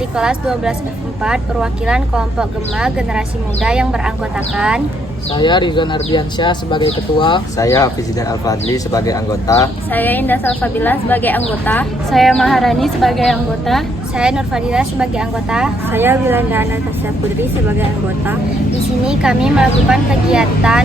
dari kelas 12F4 perwakilan kelompok Gema Generasi Muda yang beranggotakan Saya Rizwan Ardiansyah sebagai ketua. Saya Hafizuddin Al-Fadli sebagai anggota. Saya Indah Salsabila sebagai anggota. Saya Maharani sebagai anggota. Saya Nurfadila sebagai anggota. Saya Wilanda Anastasia Putri sebagai anggota. Di sini kami melakukan kegiatan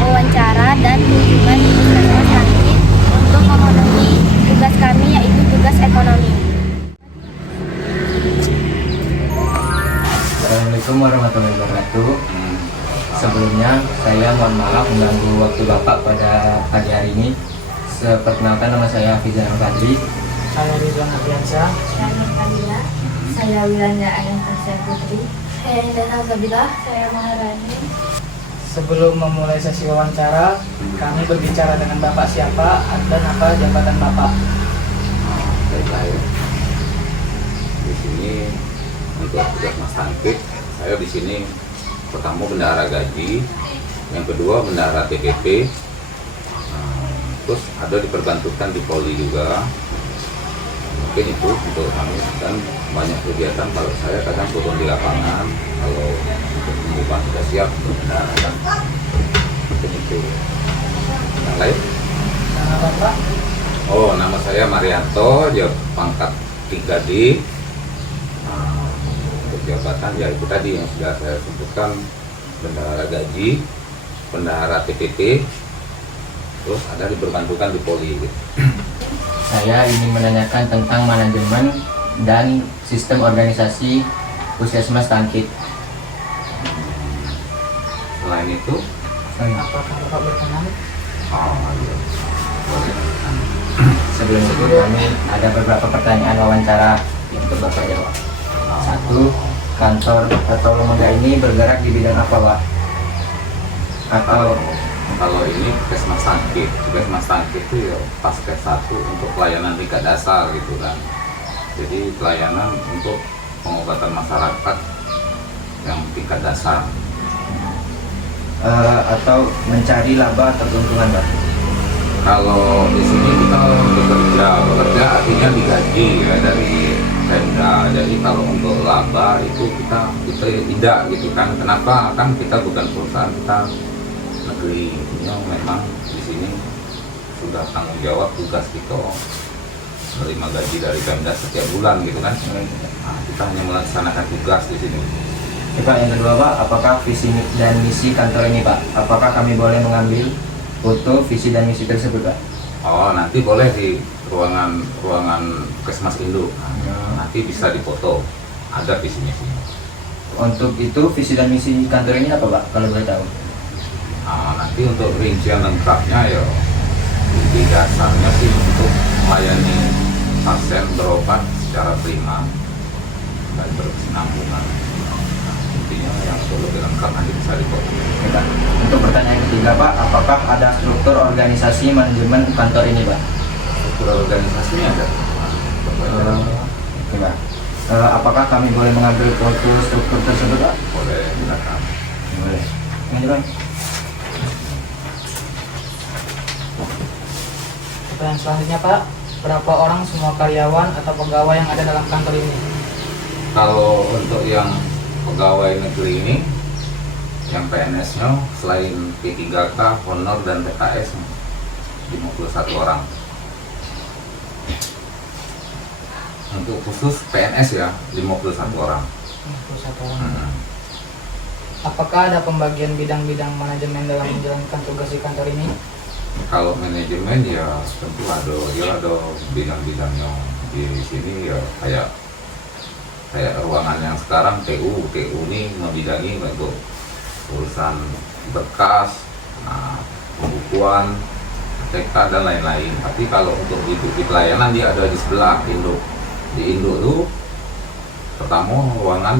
wawancara dan kunjungan di puskesmas Sangkit untuk memenuhi tugas kami, yaitu tugas ekonomi. Assalamualaikum warahmatullahi wabarakatuh. Sebelumnya saya mohon maaf mengganggu waktu Bapak pada pagi hari ini. Perkenalkan, nama saya Hafizuddin Al-Fadli. Saya Rizwan Ardiansyah. Saya Nurfadila. Saya Wilanda Anastasia Putri. Saya Indah Salsabila. Saya Maharani. Sebelum memulai sesi wawancara, kami berbicara dengan Bapak siapa dan apa jabatan Bapak. Baik. Di sini untuk Puskesmas Sangkit, saya di sini pertama bendahara gaji, yang kedua bendahara TPP, terus ada diperbantukan di Poli juga. Mungkin itu untuk kami, dan banyak kegiatan. Kalau saya kadang turun di lapangan, kalau untuk pengumuman sudah siap untuk bendahara kan. Mungkin itu. Yang lain? Nama Bapak? Oh, nama saya Marianto, pangkat 3D. Untuk jabatan ya itu tadi yang sudah saya sebutkan, bendahara gaji, bendahara TPP, terus ada diperbantukan di Poli gitu. Saya ingin menanyakan tentang manajemen dan sistem organisasi Puskesmas Sangkit. Selain itu, Apakah Bapak berkenan? iya. Boleh. Sebelum itu kami ada beberapa pertanyaan wawancara untuk Bapak jawab. Satu, kantor atau lembaga ini bergerak di bidang apa, Pak? Atau Kalau ini Puskesmas Sangkit, Puskesmas Sangkit itu ya Paskes 1 untuk pelayanan tingkat dasar gitu kan. Jadi pelayanan untuk pengobatan masyarakat yang tingkat dasar. atau mencari laba atau keuntungan, Pak? Kalau di sini kita bekerja artinya digaji ya dari Pemda. Jadi kalau untuk laba itu kita tidak gitu kan. Kenapa? Kan kita bukan perusahaan, kita negeri. Yang memang di sini sudah tanggung jawab tugas kita menerima gaji dari Pemda setiap bulan gitu kan. Nah, kita hanya melaksanakan tugas di sini. Pak, yang kedua, Pak, apakah visi dan misi kantor ini, Pak? Apakah kami boleh mengambil foto visi dan misi tersebut, Pak? Oh, nanti boleh di ruangan Puskesmas Induk. Nanti bisa dipoto. Ada visi misinya. Untuk itu visi dan misi kantor ini apa, Pak? Kalau boleh tahu? Nanti untuk rincian lengkapnya ya di dasarnya sih untuk melayani pasien berobat secara prima dan berkesinambungan. Intinya yang lebih lengkap nanti bisa dipoto. Oke, Pak. Untuk pertanyaan ketiga, Pak, apakah ada struktur organisasi manajemen kantor ini, Pak? Struktur organisasinya ada. Oke, Pak. Apakah kami boleh mengambil foto struktur tersebut, Pak? Boleh silakan. Boleh. Lanjut, Pak. Pertanyaan selanjutnya, Pak, berapa orang semua karyawan atau pegawai yang ada dalam kantor ini? Kalau untuk yang pegawai negeri ini, yang PNS-nya selain P3K, honor dan PKS 51 orang. Untuk khusus PNS ya 51 orang. 51 orang. Apakah ada pembagian bidang-bidang manajemen dalam menjalankan tugas di kantor ini? Kalau manajemen ya tentu ada bidang-bidangnya di sini ya kayak ruangan yang sekarang TU ini membidangi untuk urusan berkas, pembukuan, TK dan lain-lain. Tapi kalau untuk di pelayanan dia ada di sebelah Induk. Di Induk itu pertama ruangan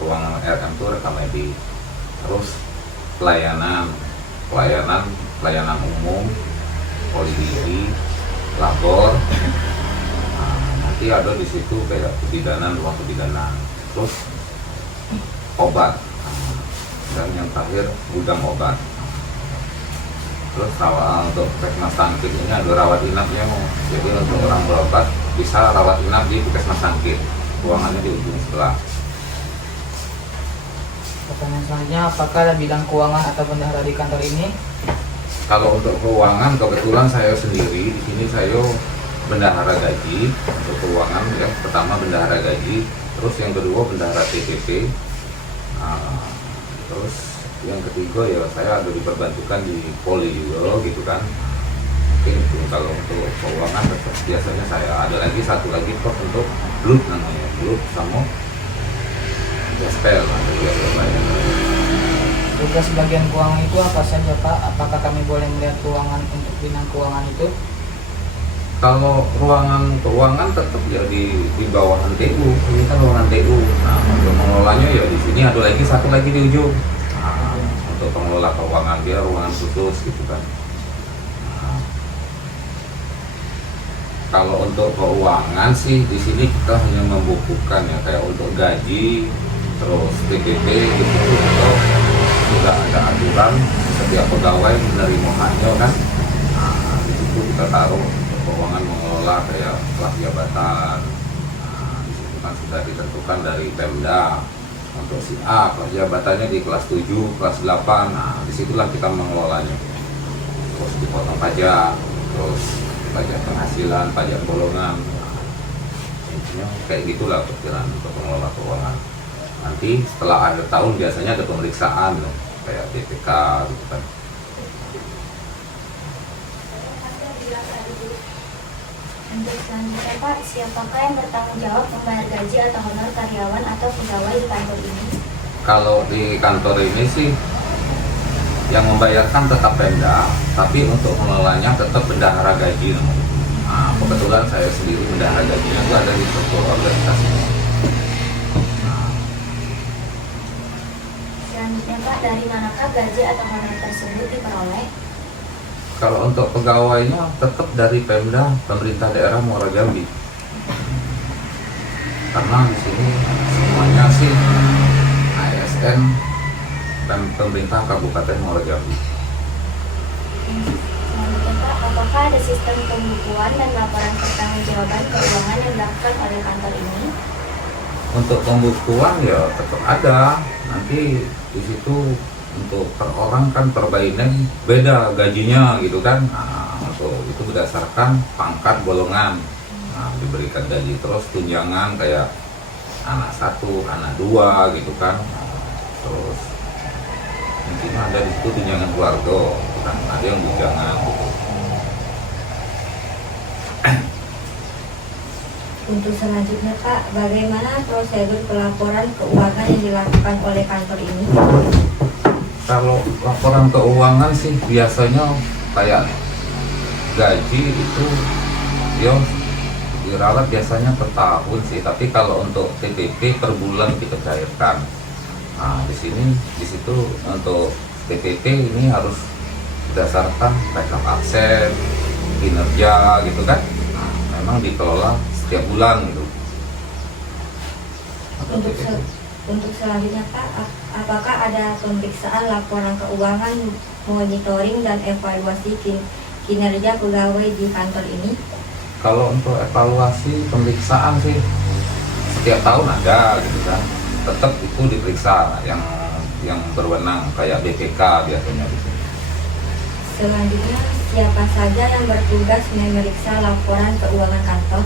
ruangan RM itu rekam medis. Terus pelayanan umum, polisi, labor. Nanti ada di situ kayak kebidanan, ruang kebidanan, terus obat, dan yang terakhir gudang obat. Terus untuk Puskesmas Sangkit ini ada rawat inapnya, jadi untuk orang berobat bisa rawat inap di Puskesmas Sangkit. ruangannya di ujung sebelah. Pertanyaan selanjutnya, apakah ada bidang keuangan atau bendahara di kantor ini? Kalau untuk keuangan, kebetulan saya sendiri di sini saya bendahara gaji. Untuk keuangan ya, pertama bendahara gaji, terus yang kedua bendahara TPP. Terus yang ketiga ya saya ada diperbantukan di Poli juga gitu kan. Mungkin itu kalau untuk keuangan tetap biasanya saya ada lagi satu lagi pos untuk blut namanya, blut sama gospel ada juga Surabaya. Tugas bagian keuangan itu apa saja Pak? Apakah kami boleh melihat keuangan untuk bidang keuangan itu? Kalau ruangan keuangan tetap ya di bawah TU, ini kan ruangan TU. Nah, untuk mengelolanya ya di sini ada lagi satu lagi di ujung. Nah, untuk pengelola keuangan dia ruangan khusus gitu kan. Nah, kalau untuk keuangan sih di sini kita hanya membukukan ya kayak untuk gaji, terus PPP gitu atau sudah ada aturan setiap pegawai menerima hanya kan. Nah, di situ kita taruh keuangan mengelola kayak kelas jabatan. Nah, di situ kan sudah ditentukan dari Pemda untuk si A kelas jabatannya di kelas 7, kelas 8. Nah, disitulah kita mengelolanya. Terus dipotong pajak, terus pajak penghasilan, pajak golongan. Nah, intinya kayak gitulah perkiraan untuk mengelola keuangan. Nanti setelah akhir tahun biasanya ada pemeriksaan kayak BPK gitu kan. Untuk selanjutnya Pak, siapakah yang bertanggung jawab membayar gaji atau honor karyawan atau pegawai di kantor ini? Kalau di kantor ini sih yang membayarkan tetap Pemda, tapi untuk mengelolanya tetap bendahara gaji namanya. Nah, kebetulan saya sendiri bendahara gajinya itu ada di struktur organisasi. Nah, Selanjutnya Pak, dari manakah gaji atau honor tersebut diperoleh? kalau untuk pegawainya tetap dari Pemda, pemerintah daerah Muara Jambi. Karena di sini semuanya sih ASN dan pemerintah Kabupaten Muara Jambi. Selanjutnya Pak, apakah ada sistem pembukuan dan laporan pertanggungjawaban keuangan yang dilakukan oleh kantor ini? Untuk pembukuan ya tetap ada. Nanti di situ untuk per orang kan per bainen beda gajinya gitu kan. Nah, untuk itu berdasarkan pangkat golongan. Nah, diberikan gaji terus tunjangan kayak anak 1, anak 2 gitu kan. Terus intinya ada di situ tunjangan keluarga, gitu kan. Ada yang tunjangan gitu. Untuk selanjutnya Pak, bagaimana prosedur pelaporan keuangan yang dilakukan oleh kantor ini? Kalau laporan keuangan sih biasanya kayak gaji itu ya dirawat biasanya per tahun sih, tapi kalau untuk TPP per bulan kita cairkan. Nah, di situ untuk TPP ini harus berdasarkan rekap absen, kinerja gitu kan. Nah, memang dikelola setiap bulan gitu. Untuk untuk selanjutnya Pak, apakah ada pemeriksaan laporan keuangan, monitoring dan evaluasi kinerja pegawai di kantor ini? Kalau untuk evaluasi pemeriksaan sih setiap tahun ada gitu kan. Tetap itu diperiksa yang berwenang kayak BPK biasanya gitu. Selanjutnya, siapa saja yang bertugas memeriksa laporan keuangan kantor?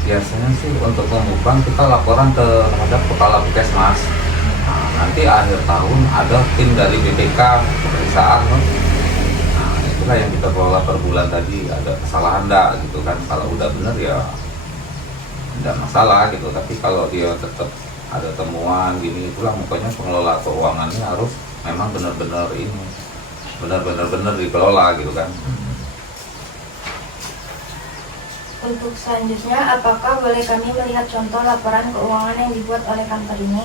Biasanya sih untuk pembukuan kita laporan terhadap kepala Puskesmas. Nah, nanti akhir tahun ada tim dari BPK pemeriksaan. Nah, itulah yang kita kelola per bulan tadi, ada kesalahan enggak gitu kan. Kalau udah bener ya tidak masalah gitu, tapi kalau dia tetap ada temuan gini, itulah makanya pengelola keuangannya harus memang benar-benar ini benar-benar dikelola gitu kan. Untuk selanjutnya, apakah boleh kami melihat contoh laporan keuangan yang dibuat oleh kantor ini?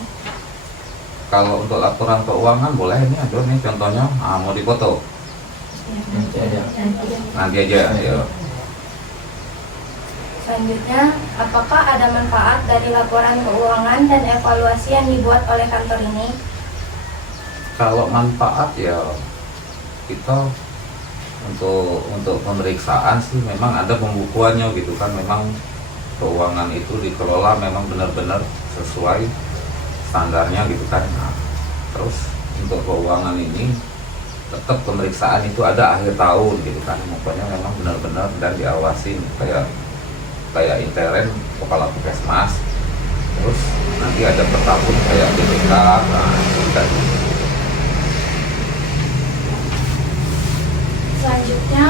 Kalau untuk laporan keuangan boleh, ini ada nih contohnya. Mau dipoto Nanti aja. nanti aja ya. Selanjutnya, apakah ada manfaat dari laporan keuangan dan evaluasi yang dibuat oleh kantor ini? Kalau manfaat ya kita untuk pemeriksaan sih memang ada pembukuannya gitu kan. Memang keuangan itu dikelola memang benar-benar sesuai standarnya gitu kan. Nah, terus untuk keuangan ini tetap pemeriksaan itu ada akhir tahun gitu kan, pokoknya memang benar-benar dan diawasin kayak intern kepala puskesmas, terus nanti ada per tahun kayak BPK. Nah, itu kan. Selanjutnya,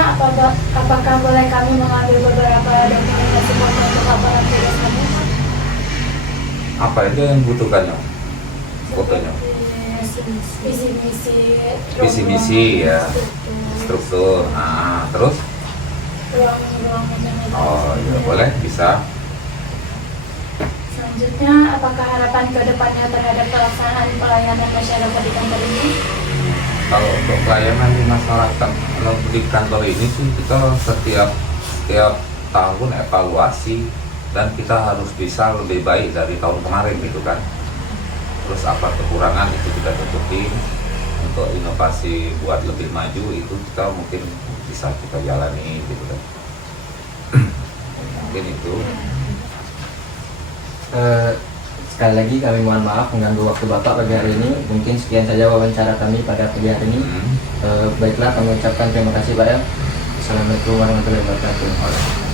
apakah boleh kami mengambil beberapa dokumentasi foto untuk laporan tugas kami? Apa aja yang butuhkannya fotonya? Visi Misi ya, struktur. Nah, terus ruang oh ya boleh, bisa. Selanjutnya, apakah harapan ke depannya terhadap pelaksanaan pelayanan masyarakat di kantor ini? Kalau untuk pelayanan di masyarakat, kalau di kantor ini sih kita setiap tahun evaluasi dan kita harus bisa lebih baik dari tahun kemarin gitu kan. Terus apa kekurangan itu kita tutupin, untuk inovasi buat lebih maju itu kita mungkin bisa kita jalani gitu kan. Mungkin itu. Sekali lagi kami mohon maaf mengganggu waktu Bapak pagi hari ini. Mungkin sekian saja wawancara kami pada pagi hari ini. Baiklah, kami ucapkan terima kasih Pak ya. Assalamualaikum warahmatullahi wabarakatuh.